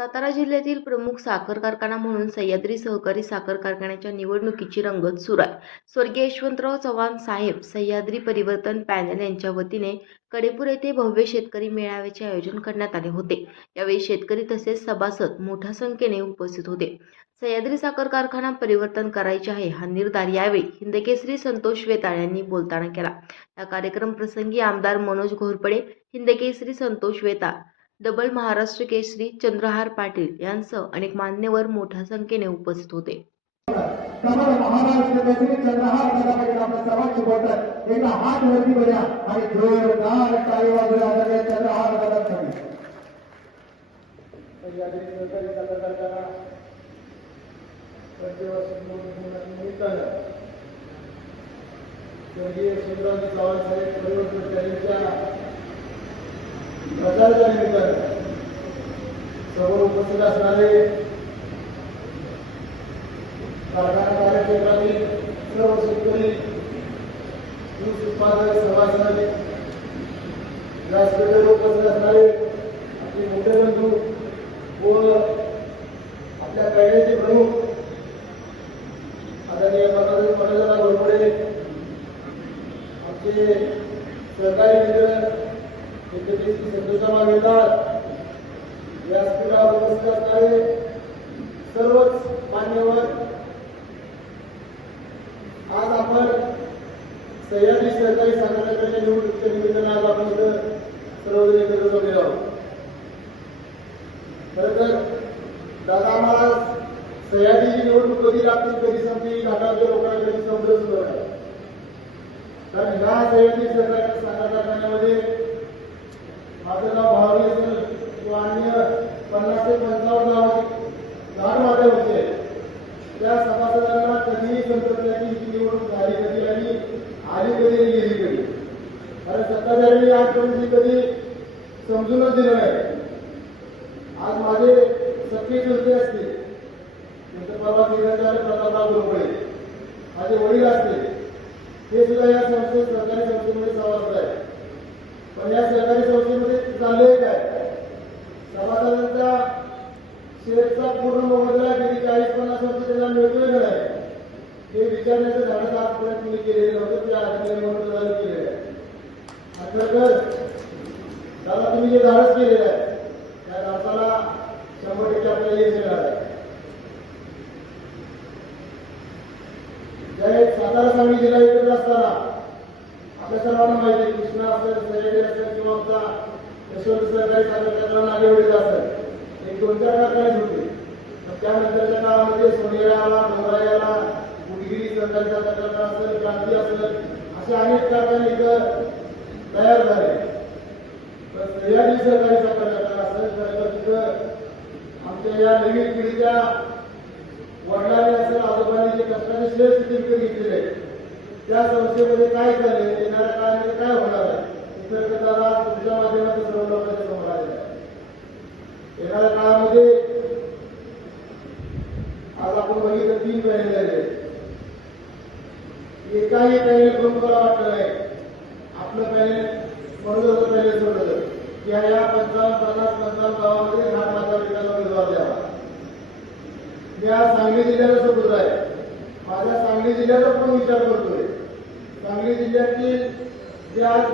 सातारा जिल्ह्यातील प्रमुख साखर कारखाना म्हणून सह्याद्री सहकारी साखर कारखान्याच्या निवडणुकीची रंगत सुरू आहे. स्वर्गीय यशवंतराव चव्हाण साहेब सह्याद्री परिवर्तन पॅनल यांच्या वतीने कडेपूर येथे भव्य शेतकरी मेळाव्याचे आयोजन करण्यात आले होते. यावेळी शेतकरी तसेच सभासद मोठ्या संख्येने उपस्थित होते. सह्याद्री साखर कारखाना परिवर्तन करायचे आहे हा निर्धार यावेळी हिंदकेसरी संतोष वेताळ यांनी बोलताना केला. या कार्यक्रम प्रसंगी आमदार मनोज घोरपडे हिंदकेसरी संतोष वेताळ डबल महाराष्ट्र केसरी चंद्रहार पाटील यांसह अनेक मान्यवर मोठ्या संख्येने उपस्थित होते स्वर्गीय शिवराज परिवर्तन त्यांच्या प्रचाराच्या निमित्ताने समोर उपस्थित असणारे कारखाना कार्यक्षेत्रातील सर्व शेतकरी ऊस उत्पादक सभासद व्यासपीठावर उपस्थित असणारे आपले मोठे बंधू व आपल्या कैद्याचे प्रमुख आदरणीय माताजी मनोजला घोरपडे आमचे सहकारी मित्र एकत्रित संतोषमा घेतात व्यासपीठावर उपस्थित असणारे सर्वच मान्यवर आज आपण सह्याद्री सहकारी संघटनेच्या निवडणुकीच्या निमित्तानं आज आपण इथं सर्वजण एकत्र जमलेलो आहोत. खरं तर दादा आम्हाला सह्याद्रीची निवडणूक कधी लागतील कधी संपली घाटावरच्या लोकांना कधी समजत सुद्धा नाही. कारण ह्या सह्याद्री सरकार संघटनामध्ये माझं नाव भावी असेल किंवा अन्य पन्नास ते पंचावन्न नावाची गाठ माझ्या होते त्या सभासदांना कधीही समजत नाही की ही निवडणूक झाली कधी आणि आली कधी आणि गेली कधी कारण सत्ताधाऱ्यांनी कधी समजूनच दिलं नाही. आज माझे सख्खे चुलते असतील. नंतर परवा निधन प्रतापराव गुरुपळे माझे वडील असतील. हे सुद्धा या संस्थेत सरकारी संस्थेमध्ये सभासद आहे. पण या सरकारी संस्थेमध्ये चाललंय काय? सभासदांचा शेअरचा पूर्ण मोबदला गेली चाळीस पन्नास वर्ष त्याला मिळतोय का नाही? हे विचारण्याचं धाडस आजपर्यंत तुम्ही केलेलं नव्हतं त्या अधिकारी म्हणून झालं केलेलं आहे आणि दादा तुम्ही जे धाडस केलेलं आहे त्या धाडसाला शंभर टक्के आपल्याला यश मिळालं आहे. ज्या सातारा सांगली जिल्हा एकत्र असताना आपल्या सर्वांना माहिती आहे कृष्णा असेल सह्याद्री असेल किंवा आमचा यशवंत सहकारी साखर कारखाना नागेवाडीचा असेल. एक दोन चार कारखाने होते. त्यानंतरच्या काळामध्ये सोनेरा आला डोंगराई आला गुडगिरी सहकारी साखर कारखाना असेल क्रांती असेल असे अनेक कारखाने इथं तयार झाले. तर तयारीचं सहकारी साखर असं असेल तर तिथं आमच्या या नवीन पिढीच्या वडिलांनी असेल आजोबांनी जे कष्टाने श्रेय तिथे घेतलेले आहे त्या संस्थेमध्ये काय झाले येणाऱ्या काळामध्ये काय होणार आहे? इतर दादा तुमच्या माध्यमातून सर्व लोकांच्या समोर आलेला आहे येणाऱ्या काळामध्ये आज आपण बघितलं तीन पॅनल झाले. एकाही पॅनल मला वाटलं नाही. आपलं पहिले म्हणून पहिले सोडलं. की या पंचावन्न पन्नास पंचावन्न गावामध्ये घाट माझा विकास उमेदवार द्यावा. या सांगली जिल्ह्याला सोडत आहे माझ्या सांगली जिल्ह्याचा पण विचार करतोय. सांगली जिल्ह्यातील जे आज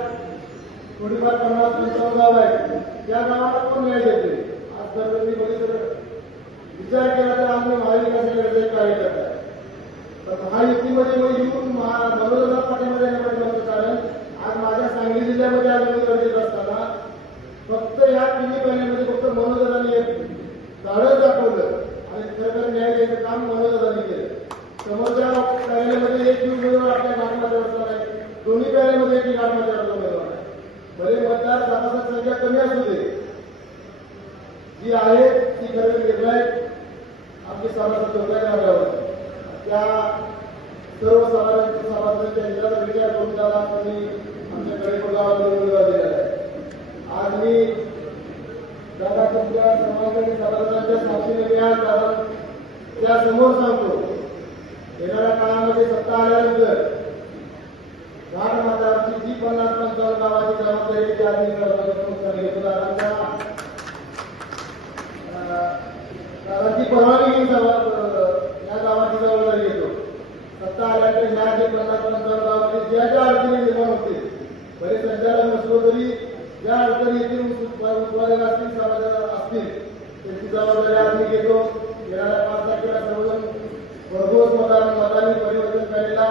थोडीफार पन्नास पंचावन्न गाव आहे त्या गावाला पण न्याय देते आज जर तुम्ही बघितलं विचार केला तर आम्ही महाविकास एक कार्यकर्ता आहे महायुतीमध्ये मग येऊन महा मनोरंजन पाठीमध्ये येण्यामध्ये नव्हतं कारण आज माझ्या सांगली जिल्ह्यामध्ये आज उमेदवार देत असताना फक्त ह्या तिन्ही पॅनलमध्ये फक्त मनोरंजनाने एक धाडस दाखवलं आणि खरं न्याय द्यायचं काम मनोरंजनाने केलं समोरच्या पॅनलमध्ये एक उमेदवार आपल्या गाठमध्ये असणार आहे दोन्ही पॅनलमध्ये एक गाठमध्ये असणार उमेदवार आहे भले मतदार सभासद संख्या कमी असू दे जी आहे ती खरं निर्णय आमचे सभासद लोकांनी आल्यावर त्या सर्व सभासद सभासदांच्या हिताचा विचार करून त्याला तुम्ही आमच्याकडे गावामध्ये उमेदवार दिलेला आहे आज मी दादा तुमच्या समाजाने सभासदांच्या साक्षीने मी आज दादा त्या समोर सांगतो येणाऱ्या काळामध्ये सत्ता आल्यानंतर घाट माताची जी पन्नास पंचावन्न गावाची परवानगी या गावाची जबाबदारी सत्ता ह्या जे पन्नास गावामध्ये ज्या ज्या अडचणी निर्माण बरे नसलो तरी ज्या अडचणी येतील उत्पादक असतील समाजाला असतील त्याची जबाबदारी आम्ही घेतो येणाऱ्या पाच तारखेला सर्वजण भरघोस मताने मतांनी परिवर्तन करायला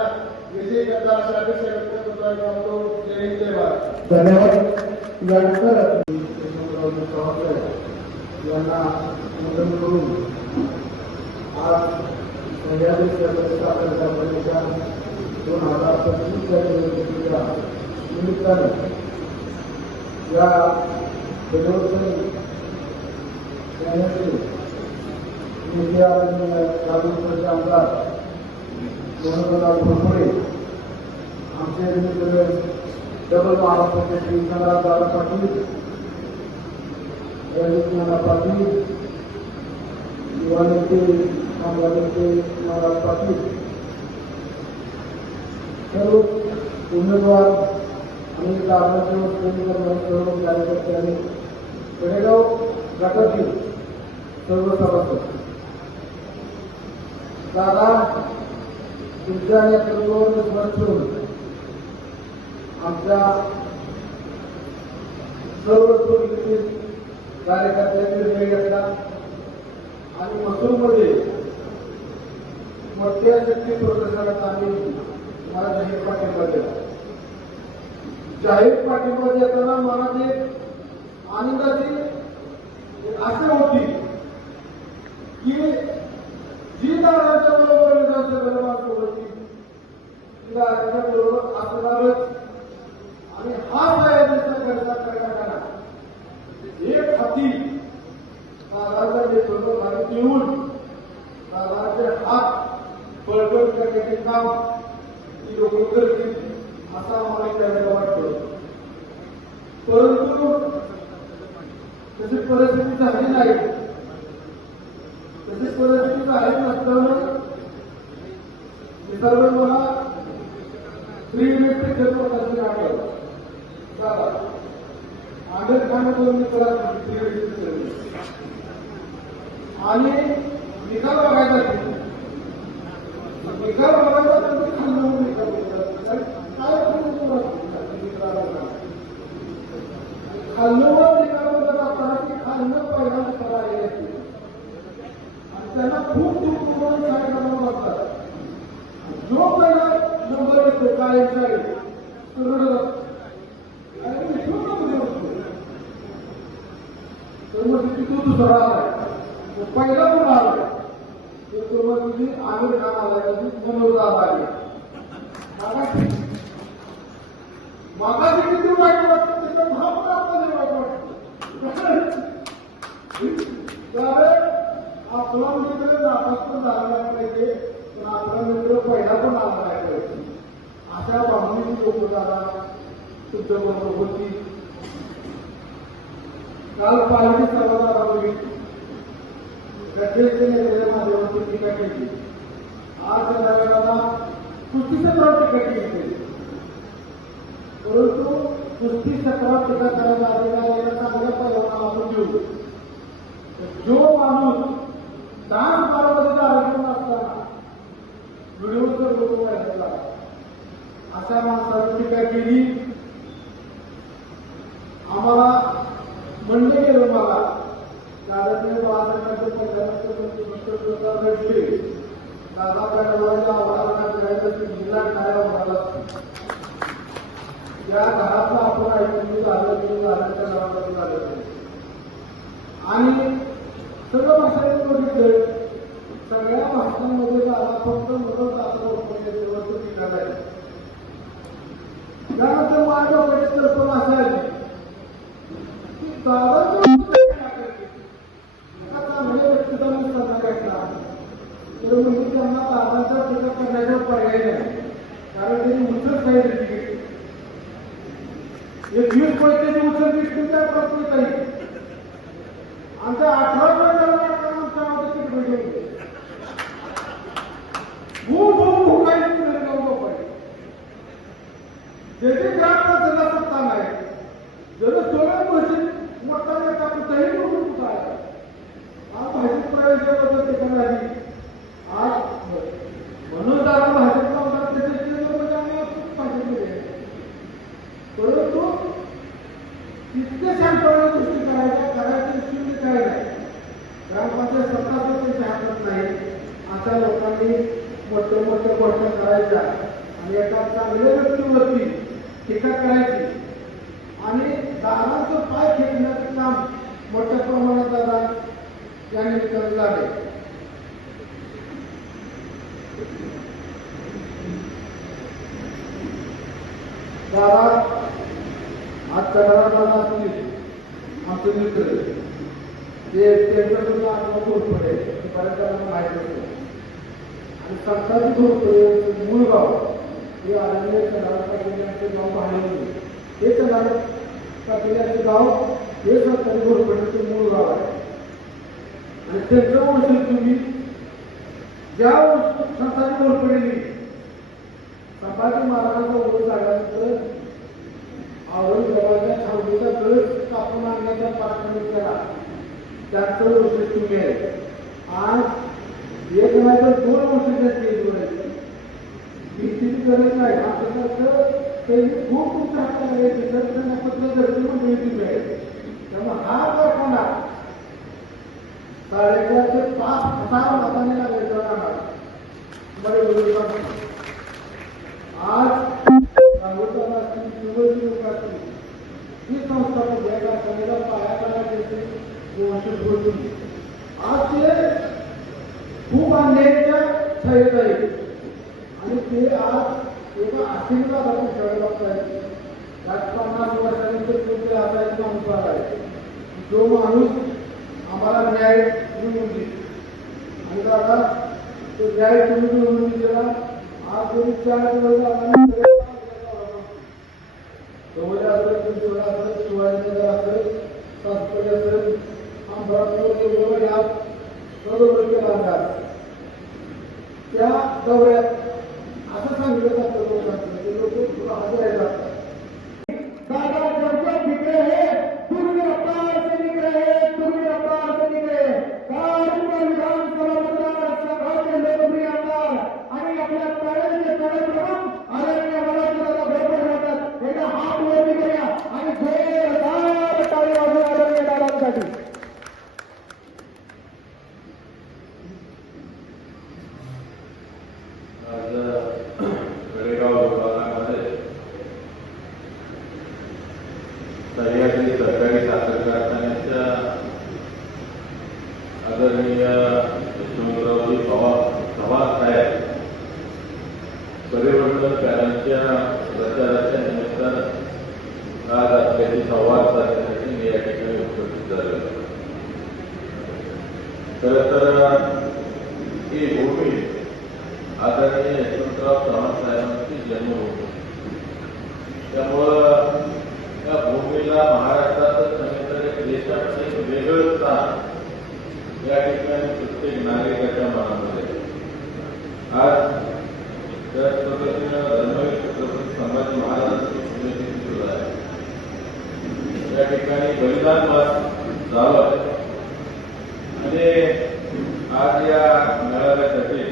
विजय करता अशा अपेक्षा व्यक्त करतो जय हिंद जय भारत धन्यवाद. यानंतर यांना मदत करून आज सह्याद्री साखर कारखान्याच्या दोन हजार पंचवीसच्या निवडणुकीच्या निमित्तानं या परिवर्तन करण्याचे नेते आणि आमदार आमचे मित्र डबल महाराष्ट्राचे श्री दादा पाटील रजतनाना पाटील युवा नेते कामगार नेते महाराज पाटील सर्व उमेदवार आणि कारणाचे सर्व कार्यकर्ते आणि पेडेगाव गटातील सर्व सभासद दादा तुमच्या नेतृत्वावर विश्वास ठेवून आमच्या सर्व विकसित कार्यकर्त्यांनी निर्णय घेतला आणि मसूरमध्ये मोठ्या शक्ती प्रदर्शनात आम्ही मला जाहीर पाठिंबा दिला. जाहीर पाठिंबा देताना मला ते आनंदाची आशा होती की जी दाराच्या बरोबर विधानसभेला माणसं होती ती दाराच्या बरोबर असणारच आणि हा प्रयत्न करता करता एक हाती दादाचा नेतृत्व घालून येऊन दादाचे हात बळकट करण्याचे काम ती लोक करतील असा आम्हाला त्यावेळेला वाटतो. परंतु तशी परिस्थिती झाली नाही. तशी परिस्थिती झाली नसताना निसर्ग मला श्री व्यक्ती जन्म आठवलं दादा आमिर आणि निकाल बघायचा नाही. निकाल बघायचा तर ते खाल्लं निकाल बघायचा. काय करून तुला निकाल बघायचा? खाल्ल्यावर निकाल बघत असताना की खाल्लं पहिला निकाल आहे आणि त्यांना खूप दूर करून काय करावं लागतात जो पहिला नंबर येतो काय काय तो रडत असतो. आणि मी ठेवतो मध्ये बसतो. तर मग तिथे तो दुसरा आलाय तो पहिला पण आलाय तर तो मग तुझी आमिर खान आलाय तुझी मनोज आलाय मागाशी किती वाईट वाटतं त्याचं भाव आपल्याला वाईट वाटतं आपला मित्र नापास पण झाला पाहिजे पण आपला मित्र पहिला पण आला पाहिजे. अशा भावनेची लोक झाला तुमच्या बरोबर होती काल पार्टी सभा झाली गड्डेचे नेते माझ्यावरती टीका केली. आज संध्याकाळला कुस्ती परत टीका केली परंतु कुस्ती चक्रात टीका करायला आलेला याला चांगल्या पैलवानाला आपण देऊ जो माणूस डान्स बारामतीचा कार्यक्रम असताना व्हिडिओचा लोक ऐकला अशा माणसाची टीका केली. आम्हाला म्हणलं गेलं मला दादाने बाळासाहेबांचे पहिल्यांदा भेटले करायचं की जिल्हा काय आव्हानाला या घरातला आपण ऐकून झालं झालं त्या झालं. आणि सगळं भाषांनी बघितलं सगळ्या भाषांमध्ये दादा फक्त मदत दाखवा वस्तू ठिकाण आहे. त्यानंतर माझ्या वडील कल्पना आहे. की दादा तर म्हणजे त्यांना दादाचा टीका करण्याचा पर्याय नाही. कारण त्यांनी उचल काही एक वीस पैशाची उचल वीस तुमच्या प्रश्न काही आमच्या अठरा आमच्या तिकीट खूप सत्ता नाही ज्याला सोळा वर्षी मोठा नेता कुठेही म्हणून काय हा माहिती प्रवेश मोठ्या गोष्टी करायच्या आणि एका चांगल्या व्यक्तीवरती टीका करायची आणि दादांचं पाय खेळण्याचं काम मोठ्या प्रमाणात दादा या निमित्तानं झाले दादा आज कडाळा दादा तुम्ही आमचे मित्र ते त्यांचं सुद्धा आपला घोरपडे बऱ्याच जणांना माहीत आणि संताजी घोरपडे मूळ गाव हे आदरणीय कडाळा गाव बाहेर हे कडाळा गाव हे संताजी घोरपडेचे मूळ गाव आहे. आणि त्यांचं ओळखी तुम्ही ज्या संताजी घोरपडेने संभाजी महाराजांचा ओळख झाल्यानंतर औरंगजेबाच्या छावणीचा कळस कापून आणण्याच्या केला. त्याचं वर्ष तुम्ही आहे. आज एक नाही तर दोन वर्षाच्या स्टेजवर आहे. भीतीची गरज नाही आपल्यासारखं ते खूप तुमच्या हाताला आहे. गरज तुम्ही आहे. त्यामुळे हा कारखाना साडेचार ते पाच हजार मतांनी लागले बरे विरोधी आज सांगोटाची निवडणूक ही संस्था उभ्या कारखान्याला पाया करायची वंशज होती. आज ते खूप अन्यायाच्या छायेत आहे आणि ते आज एका आशीर्वाद आपण खेळत त्यात पन्नास वर्षानंतर तुमचे आता माणूस आहे जो माणूस आम्हाला न्याय मिळून देईल. आणि दादा तो न्याय तुम्ही मिळवून दिला आज तुम्ही चार दिवस आपण असेल तुमच्याकडे असेल शिवाजीनगर असेल सातपुरी असेल या त्या दौऱ्यात असं सांगितलं जातं लोकांचं ते लोक तुला हजर येतात दादा जब निकले हैं तुम रफ्तार से निकले हैं तुम रफ्तार से निकले कारुण्य विधानसभा मतदारसंघ सभाचे लोकप्रिय आमदार आणि आपल्या तळ्याचे तळप्रमुख आदरणीय बाळासाहेब भोपळे म्हणतात एकदा हात वरती करूया आणि जोरदार टाळी वाजवूया आदरणीय दादांसाठी आज तळेगाव विभागामध्ये सह्याद्री सरकारी साखर कारखान्याच्या आदरणीय यशवंतरावजी पवार पवार साहेब परिवर्तन पॅनलच्या प्रचाराच्या निमित्तानं आज आपल्याशी संवाद साधण्यासाठी मी या ठिकाणी उपस्थित झालेलो आहे. खरं तर ही भूमी आदरणीय यशवंतराव चव्हाण साहेबांची जन्मभूमी त्यामुळं त्या भूमीला महाराष्ट्रातच नव्हे तर एक देशामध्ये एक वेगळं स्थान या ठिकाणी प्रत्येक नागरिकाच्या मनामध्ये आहे. आज त्याच पद्धतीनं धर्मवीर छत्रपती संभाजी महाराजांची पुण्यतिथी सुरू आहे या ठिकाणी बलिदान मास झालं आणि आज या मेळाव्यासाठी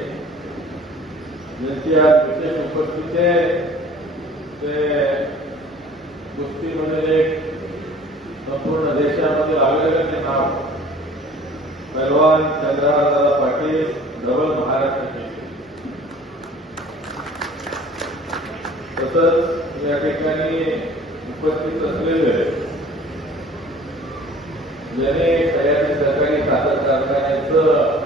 ज्यांची आज विशेष उपस्थिती आहे ते कुस्तीमध्ये एक संपूर्ण देशामध्ये लागलेलं ते नाव भगवान चंद्रहारदादा पाटील डबल महाराष्ट्र तसंच या ठिकाणी उपस्थित असलेले ज्याने सह्याद्री सरकारी साखर कारखान्याचं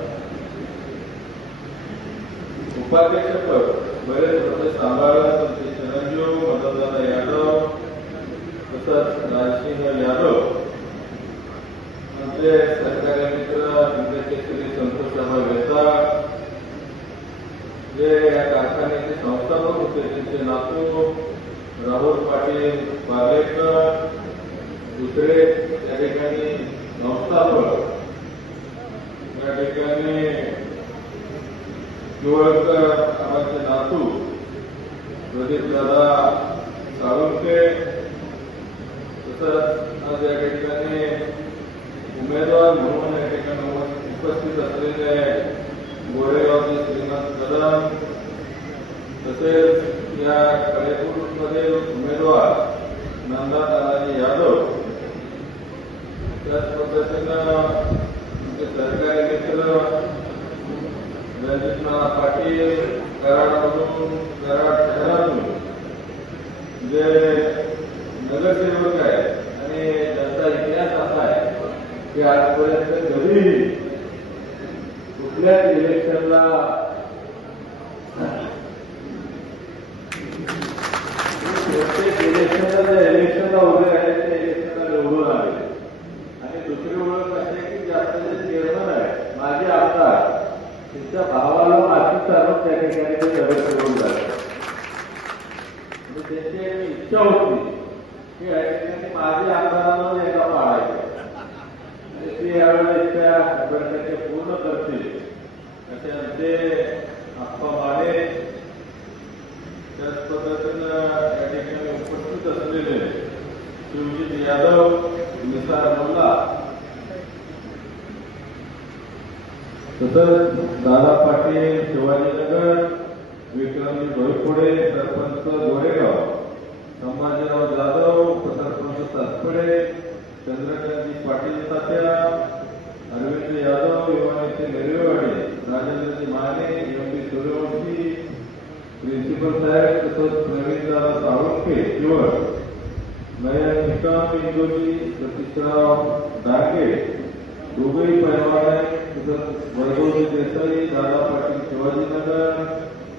उपाध्यक्षपद बरेच वर्ष सांभाळलं तुमचे चिरंजीव मदनदादा यादव तसंच राजसिंह यादव आमचे सरकारी मित्र इंद्रकेसरी संतोष शर्मा वेसाळ जे या कारखान्याचे संस्थापक होते त्यांचे नातू राहुल पाटील पार्लेकर दुसरे त्या ठिकाणी संस्थापक या ठिकाणी किवळकर आमचे नातू प्रदीप दादा साळुंके तसंच आज या ठिकाणी उमेदवार म्हणून या ठिकाणी उपस्थित असलेले गोरेगावचे श्रीमंत कदम तसेच या कलेपूरमधील उमेदवार नंदा तानाजी यादव त्याच पद्धतीनं आमचे सरकारी मित्र रणजितनाथ पाटील कराडमधून कराड शहरातून जे नगरसेवक आहेत आणि त्यांचा इतिहास असा आहे की आजपर्यंत कधीही कुठल्याच इलेक्शनला प्रत्येक इलेक्शनला ज्या इलेक्शनला उभे राहिले त्या इलेक्शनला निवडून आले आणि दुसरी ओळख अशी की जास्त जे चेअरमन आहे माझे आमदार तिच्या भावाला माती चालवून त्या ठिकाणी ते सभेत फिरवून झाले म्हणजे त्यांची एक इच्छा होती की या ठिकाणी माझे आमदारांना एका पाळायचं आणि ती यावेळेस त्या शंभर पूर्ण करतील असे आमचे आप्पा बाळे त्याच पद्धतीनं या ठिकाणी उपस्थित असलेले शिवजित यादव निसार मुल्ला तसंच दादा पाटील शिवाजीनगर विक्रमजी भोईपुडे सरपंच गोरेगाव संभाजीराव जाधव उपसरपंच सातपडे चंद्रकांतजी पाटील तात्या प्रिन्सिपल साहेब तसंच प्रवीण दादा साळुंके शिवर नयन निकम इंदोजी सतीशराव डांगे दोघेही पैलवान तसंच वैभवजी देसाई दादा पाटील शिवाजीनगर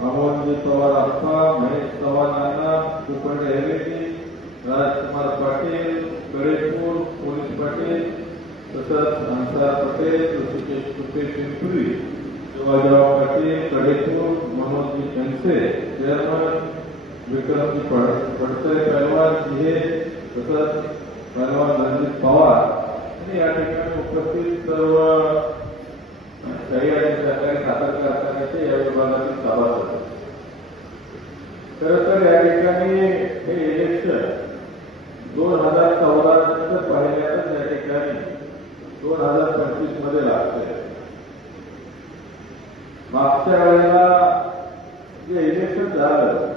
अमोलजी पवार आप्पा महेश चव्हाण नाना कुपंड हेरेटी राजकुमार पाटील कडेपूर पोलीस पाटील तसंच हंसार पटेल ऋषिकेश कुपे पिंपुरी शिवाजीराव पाटील कडेपूर मनोजजी खनसे चेअरमन विक्रमजी पड- पडतळे पहलवान जिहे तसंच पहलवान रणजित पवार. आणि या ठिकाणी उपस्थित सर्व शाही आणि सहकारी साखर कारखान्याचे या विभागातील सभा होते. खरं तर या ठिकाणी हे इलेक्शन दोन हजार चौदा नंतर पहिल्यांदाच या ठिकाणी दोन हजार पंचवीसमध्ये लागते मागच्या वेळेला जे इलेक्शन झालं.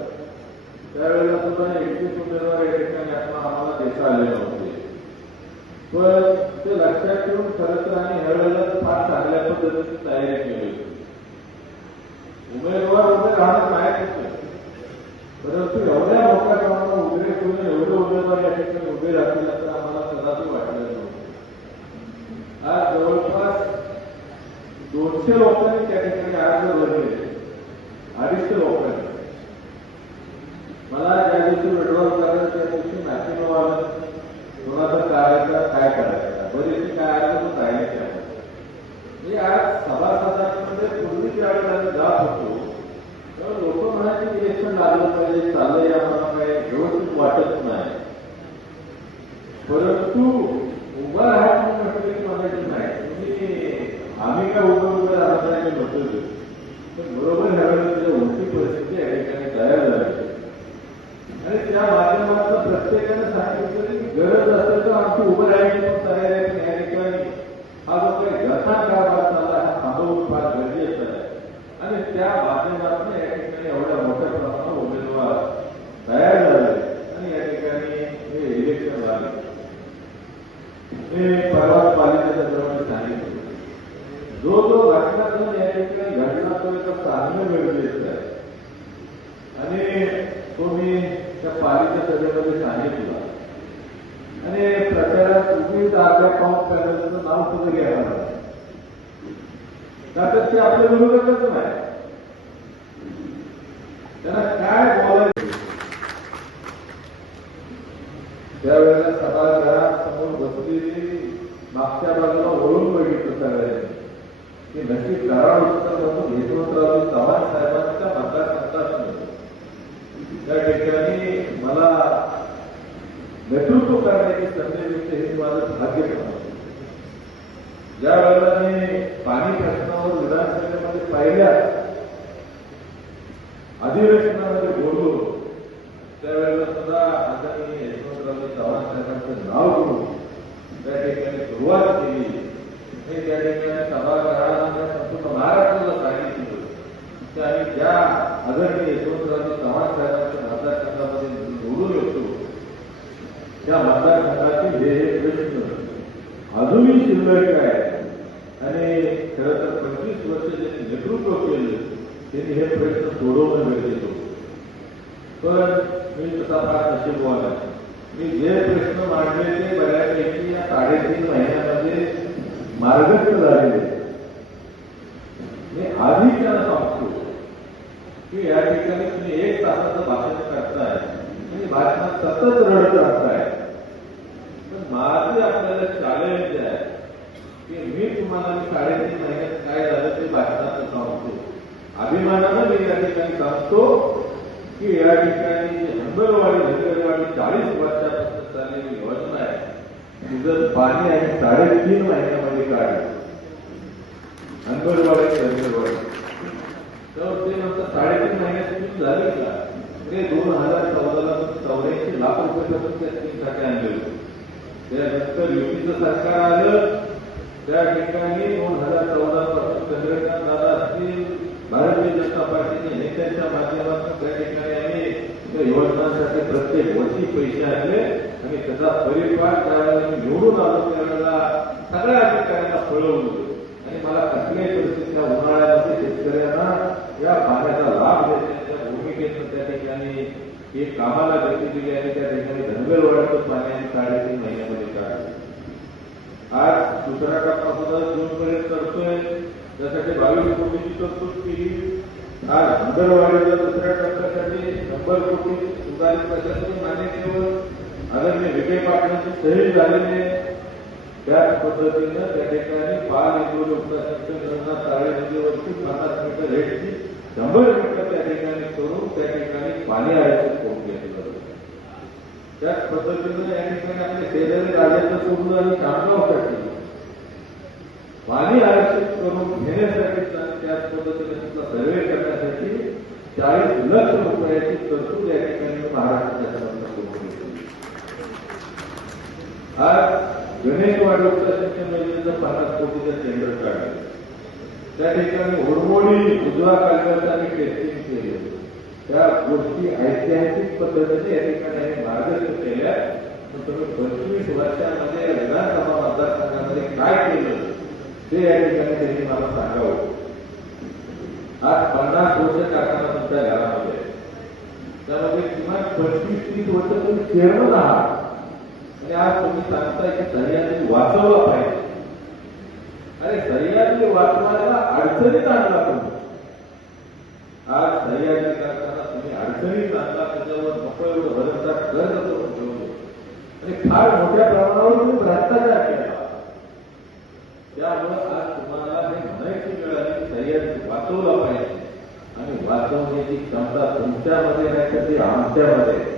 त्यावेळेला सुद्धा एकतीस उमेदवार या ठिकाणी आपण आम्हाला देता आले नव्हते. पण ते लक्षात ठेवून खरं तर आम्ही ह्यावेळेला फार चांगल्या पद्धतीची तयारी केली. उमेदवार उभे राहणं माहीत होतं. परंतु एवढ्या मोठ्या प्रमाणात उभे करून एवढे उमेदवार या ठिकाणी उभे राहतील असं आम्हाला कदाचित वाटलं नव्हतं. आज जवळपास दोनशे लोकांनी त्या ठिकाणी अर्ज भरले. अडीचशे लोकांनी मला ज्या दिवशी विड्रॉल करायचं त्या दिवशी मॅसेज आलं कोणाचं करायचं काय करायचं बरीचशी काय आलं तर सांगितलं म्हणजे आज सभासदांमध्ये पूर्वी ज्यावेळेला आम्ही जात होतो तेव्हा लोक म्हणायचे इलेक्शन लागलं पाहिजे चाललंय आम्हाला काय व्यवस्थित वाटत नाही परंतु उभा राहायचं म्हटलं की म्हणायचं नाही तुम्ही आम्ही काय उभं उभं राहत नाही मी म्हटलं पण बरोबर ह्यावेळेला त्या उलटी परिस्थिती या ठिकाणी तयार झाली आणि त्या माध्यमातून प्रत्येकाने सांगितलं की गरज असेल तर आमची उभं राहायची पण तयार आहे पण या ठिकाणी हा जो काही घटना कारभार चालला हा थांबवून फार गरजेचं आहे आणि त्या माध्यमातून या ठिकाणी एवढ्या मोठ्या प्रमाणात उमेदवार तयार झाले आणि या ठिकाणी हे इलेक्शन हे परवा पालिकेच्या जवळ सांगितलं जो जो घटनाक्रम या ठिकाणी घडला तो एका आहे. आणि तो मी त्या पालिका सभेमध्ये सांगितलं. आणि प्रचारात तुम्ही जागा पाऊस पॅनलचं नाव सुद्धा घ्यायला लागलं. का ते आपल्या विरोधातच नाही. त्यांना काय बोलायचं? त्यावेळेला सभागृहासमोर बसलेली मागच्या बाजूला ओळून बघितलं सगळ्यांनी. की नक्की कराड उत्तर म्हणून यशवंतराव चव्हाण साहेबांच्या मतदारसंघात त्या ठिकाणी मला नेतृत्व करण्याची संधी मिळते हे माझं भाग्य ज्या वेळेला मी पाणी प्रश्नावर विधानसभेमध्ये पाहिल्या अधिवेशनामध्ये बोललो त्यावेळेला सुद्धा आदरणीय यशवंतराव चव्हाण साहेबांचं नाव घेऊन त्या ठिकाणी सुरुवात केली. हे त्या ठिकाणी सभागृहाला संपूर्ण महाराष्ट्राला सांगितलं की आम्ही ज्या आदरणीय यशवंतराव चव्हाण साहेबांच्या मतदारसंघामध्ये निवडून येतो त्या मतदारसंघातील हे हे प्रश्न. अजूनही शिल्लक आहे आणि खरं तर पंचवीस वर्ष ज्यांनी नेतृत्व केलं त्यांनी हे प्रश्न सोडवणं गरजेचं होतं. पण मी तसा फार नशीबवान आहे. مانل بڑے پیشی ساڑھے تین مہینہ مارگل رہے ابھی کیا تمہیں ایک تاشن کرتا ہے ستر رڑتا ہے مجھے اپنے چیلنج ہے کہ میری تمہارا ساڑھے تین مہینہ کاشن سو ابھی سکتو کہ अंबरवाडी आम्ही चाळीस वर्षापासून चाललेली योजना आहे. तिचं पाणी आहे साडेतीन महिन्यामध्ये काढलं. अंबरवाडी धनगरवाडी तर ते नंतर साडेतीन महिन्याची स्कीम झाले का? ते दोन हजार चौदाला चौऱ्याऐंशी लाख रुपयापासून त्या स्कीमसाठी आणले होते. त्यानंतर युतीचं सरकार आलं. त्या ठिकाणी दोन हजार चौदा पासून चंद्रकांत दादा असतील भारतीय जनता पार्टीने नेत्यांच्या माध्यमातून त्या ठिकाणी त्या योजनांसाठी प्रत्येक वर्षी पैसे आले आणि त्याचा परिपाठ त्यावेळेला मी निवडून आलो त्यावेळेला सगळ्या अधिकाऱ्यांना कळवलं आणि मला कसल्याही परिस्थितीत त्या उन्हाळ्यामध्ये शेतकऱ्यांना या पाण्याचा लाभ देण्याच्या भूमिकेतून त्या ठिकाणी एक कामाला गती दिली आणि त्या ठिकाणी धनगरवाड्याचं पाणी आणि साडेतीन महिन्यामध्ये काढलं. आज दुसऱ्या टप्पा सुद्धा जून करतोय त्यासाठी बावीस कोटीची तरतूद केली. आज दुसऱ्या टप्प्यासाठी शंभर कोटी सुधारित प्रशासन मान्यतेवर आदरणीय विजय पाटलांची सही झालेली आहे त्याच पद्धतीनं त्या ठिकाणी पाल इंदोर उपसिंचन योजना ताळे नदीवरती पन्नास मीटर हेटची शंभर मीटर त्या ठिकाणी करून त्या ठिकाणी पाणी आयोजित करून घेतलं त्याच पद्धतीनं या ठिकाणी आपले शेजारी राजाचं सोडून आणि कामगावसाठी पाणी आरक्षित करून घेण्यासाठी त्याच पद्धतीने त्याचा सर्वे करण्यासाठी चाळीस लक्ष रुपयाची तरतूद या ठिकाणी महाराष्ट्र शासनानं करून घेतली आज गणेशवाड सिंचन योजनेचं पन्नास कोटीचं टेंडर काढलं त्या ठिकाणी उरमोडी उजवा कालव्याचं आम्ही टेस्टिंग केलं. त्या गोष्टी ऐतिहासिक पद्धतीने या ठिकाणी मार्गदर्शन केल्या. तुम्ही पंचवीस वर्षामध्ये विधानसभा मतदारसंघामध्ये काय केलं ते या ठिकाणी त्यांनी मला सांगावं. आज पन्नास वर्ष कारखाना तुमच्या घरामध्ये. त्यामध्ये किमान पंचवीस तीस वर्ष तुम्ही चेअरमन आहात. आणि आज तुम्ही सांगताय की सह्याद्री वाचवला पाहिजे. अरे सह्याद्री वाचवायला अडचणीत आणला तुम्ही. आज सह्याद्री कारखाना तुम्ही अडचणीत आणला त्याच्यावर नको एवढं भरमसाठ कर्ज करून ठेवलं. आणि फार मोठ्या प्रमाणावर तुम्ही भ्रष्टाचार केला त्यामुळं आज तुम्हाला हे म्हणायची वेळ आली की सह्याद्री वाचवला पाहिजे आणि वाचवण्याची क्षमता तुमच्यामध्ये नाही तर ती आमच्यामध्ये आहे.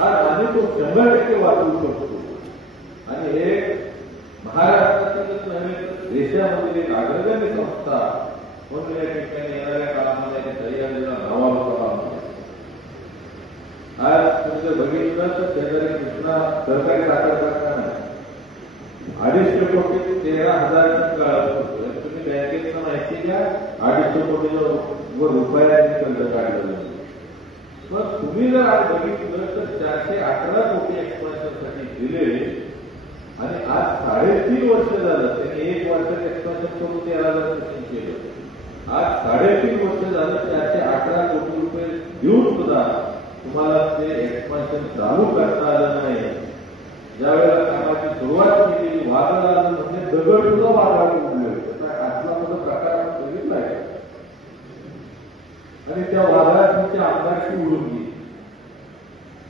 आज आम्ही तो शंभर टक्के वाचवू शकतो आणि हे महाराष्ट्रातच नव्हे तर देशामधील एक अग्रगण्य संस्था म्हणून या ठिकाणी येणाऱ्या काळामध्ये आणि सह्याद्रीला नावावर करावं आज तुम्ही बघितलं तर शेजारी कृष्णा सरकारी साखर कारखाना आहे. अडीचशे कोटी तेरा हजार तुम्ही बँकेतनं माहिती द्या अडीचशे कोटी वर कर्ज काढलेलं पण तुम्ही जर आज बघितलं तर चारशे अकरा कोटी एक्सपान्शनसाठी दिले आणि आज साडेतीन वर्ष झालं त्यांनी एक वर्षात एक्सपान्शन करून तेरा हजार केलं आज साडेतीन वर्ष झालं चारशे अकरा कोटी रुपये देऊन सुद्धा तुम्हाला ते एक्सपान्शन चालू करता आलं नाही. ज्यावेळेला कामाची सुरुवात केली वादळ आलं म्हणजे दगड सुद्धा वादळात उडले त्याचा आतला सुद्धा प्रकार आपण बघितलाय आणि त्या वादळात तुमची आमदारकी उडून गेली.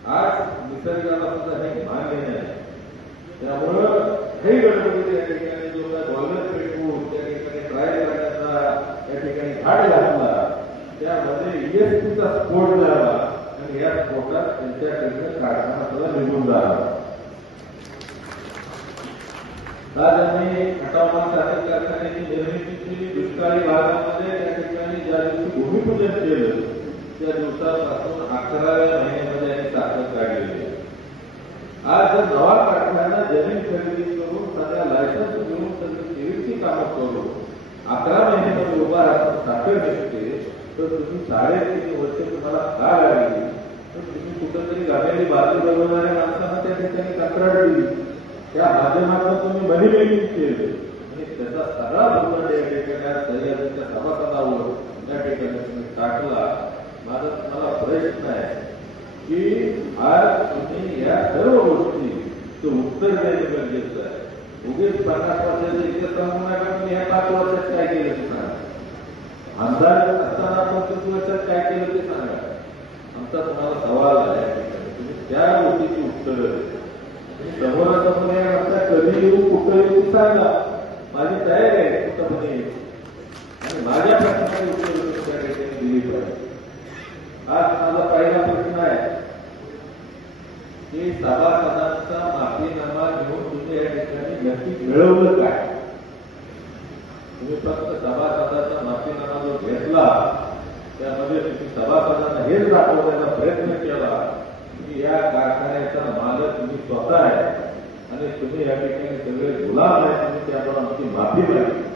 आज निसर्गाला सुद्धा हे मान्य आहे. त्यामुळं हे गणपती या ठिकाणी जो काय पेटवून त्या ठिकाणी ट्राय करण्याचा या ठिकाणी घाट घातला त्यामध्ये ईएसपीचा स्फोट झाला. आणि या स्फोटात त्यांच्याकडनं कारखाना सुद्धा निघून झाला आज आम्ही खटावमान साखर कारखान्याची निर्मिती केली दुष्काळी भागामध्ये त्या ठिकाणी ज्या दिवशी भूमिपूजन केलं त्या दिवसापासून अकराव्या महिन्यामध्ये आम्ही साखर काढलेली आहे. आज जर नवा कारखाना जमीन खरेदी करून सगळ्या लायसन्स घेऊन सगळी सेवेची कामं करून अकरा महिन्यामध्ये उभा राहून साखर निघते तर तुम्ही साडेतीन वर्ष तुम्हाला का लागली तर तुम्ही कुठंतरी गाड्याची बाजू बनवणाऱ्या माणसांना त्या ठिकाणी तक्रार दिली त्या माध्यमातून तुम्ही मनीमेकिंग केले. आणि त्याचा सगळा भूखंड या ठिकाणी आज सह्याद्रीच्या सभासदावर त्या ठिकाणी तुम्ही टाकला. माझा मला प्रश्न आहे की आज तुम्ही या सर्व गोष्टी उत्तर देणं गरजेचं आहे. उगीच पन्नास वर्षाचे इतिहास सांगू नका तुम्ही ह्या पाच वर्षात काय केलं ते सांगा. आमदार असताना आपण किती वर्षात काय केलं ते सांगा. आमचा तुम्हाला सवाल आहे. त्या गोष्टीची उत्तरं तुम्ही आता या रस्त्यात कधी येऊ कुठं येऊ सांगा माझी तयार आहे कुठं पण आणि माझ्या प्रश्नाची उत्तर दिली पाहिजे? आज माझा पहिला प्रश्न आहे की सभासदांचा माफीनामा घेऊन तुम्ही या ठिकाणी नक्की मिळवलं काय? तुम्ही फक्त सभासदाचा माफीनामा जो घेतला त्यामध्ये तुम्ही सभासदांना हेच दाखवण्याचा प्रयत्न केला की या कारखान्याचा मालक मी स्वतः आहे. आणि तुम्ही या ठिकाणी सगळे गुलाब आहे तुम्ही त्यावर आमची माफी पाहिजे